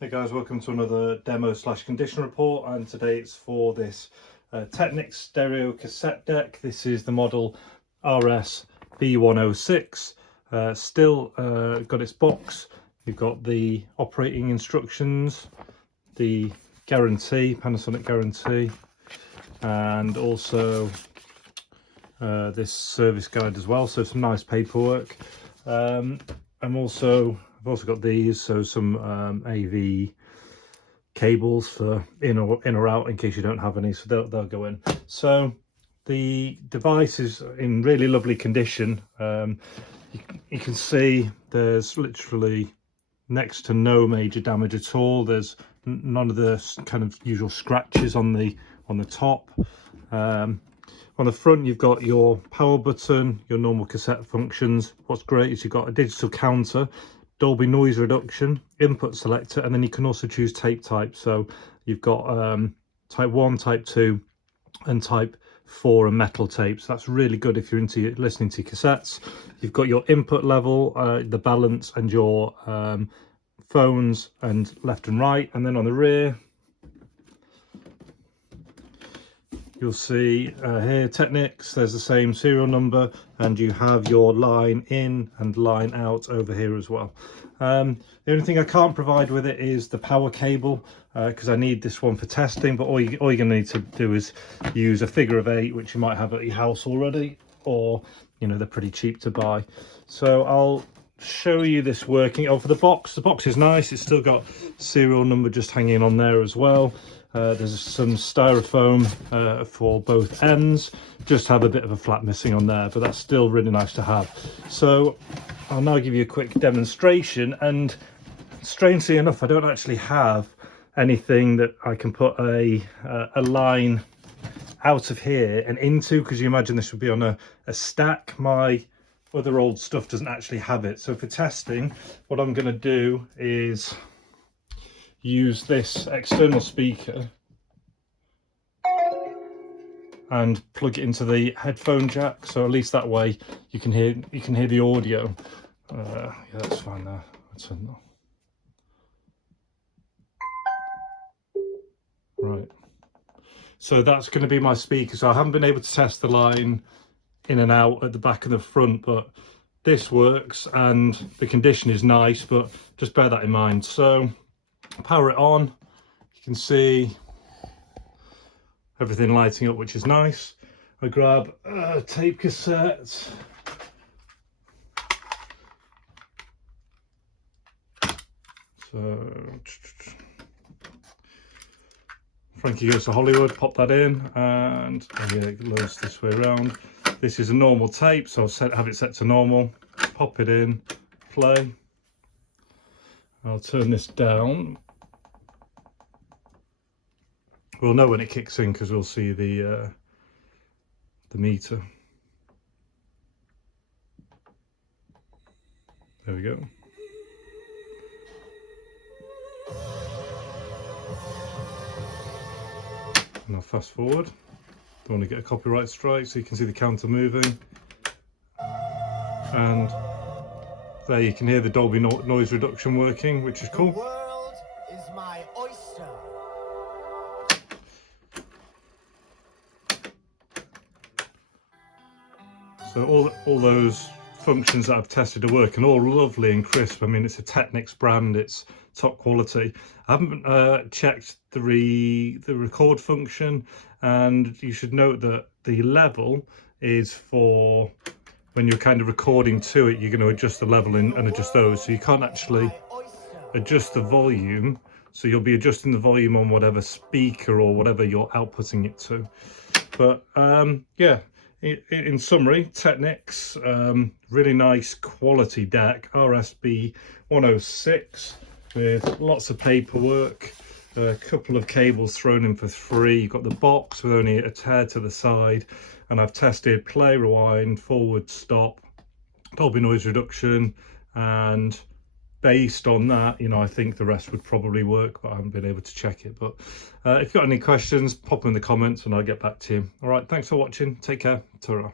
Hey guys, welcome to another demo slash condition report, and today it's for this Technics stereo cassette deck. This is the model RS-B106. Still got its box. You've got the operating instructions, the guarantee, Panasonic guarantee, and also this service guide as well, so some nice paperwork. I've also got these, so some AV cables for in or out in case you don't have any, so they'll go in. So the device is in really lovely condition. You can see there's literally next to no major damage at all. There's none of the kind of usual scratches on the top. On the front, you've got your power button, your normal cassette functions. What's great is you've got a digital counter, Dolby noise reduction, input selector, and then you can also choose tape type. So you've got type 1, type 2, and type 4 and metal tapes. That's really good if you're into listening to cassettes. You've got your input level, the balance, and your phones and left and right. And then on the rear, you'll see here Technics, there's the same serial number, and you have your line in and line out over here as well. The only thing I can't provide with it is the power cable, because I need this one for testing, but all you're going to need to do is use a figure of 8, which you might have at your house already, or they're pretty cheap to buy. So I'll show you this working. Oh, for the box is nice. It's still got serial number just hanging on there as well. There's some styrofoam for both ends, just have a bit of a flap missing on there, but that's still really nice to have. So I'll now give you a quick demonstration, and strangely enough I don't actually have anything that I can put a line out of here and into, because you imagine this would be on a stack. My other old stuff doesn't actually have it. So for testing, what I'm going to do is use this external speaker and plug it into the headphone jack, so at least that way you can hear the audio. Yeah, that's fine there. Right, so that's going to be my speaker. So I haven't been able to test the line in and out at the back and the front, but this works and the condition is nice, but just bear that in mind. So power it on, you can see everything lighting up, which is nice. I grab a tape cassette, so Frankie Goes to Hollywood, pop that in, and yeah, it loads this way around. This is a normal tape, so I'll have it set to normal, pop it in, play. I'll turn this down. We'll know when it kicks in because we'll see the meter. There we go. And I'll fast forward. Don't want to get a copyright strike, so you can see the counter moving. And there you can hear the Dolby noise reduction working, which is cool. The world is my oyster. So all those functions that I've tested are working, all lovely and crisp. I mean, it's a Technics brand, it's top quality. I haven't checked the record function, and you should note that the level is for when you're kind of recording to it. You're going to adjust the level and adjust those, so you can't actually adjust the volume. So you'll be adjusting the volume on whatever speaker or whatever you're outputting it to. But yeah, in summary, Technics, really nice quality deck, RS-B106, with lots of paperwork, a couple of cables thrown in for free. You've got the box with only a tear to the side, and I've tested play, rewind, forward, stop, Dolby noise reduction, and based on that, I think the rest would probably work, but I haven't been able to check it. But if you've got any questions, pop them in the comments and I'll get back to you. All right, thanks for watching. Take care. Ta-ra.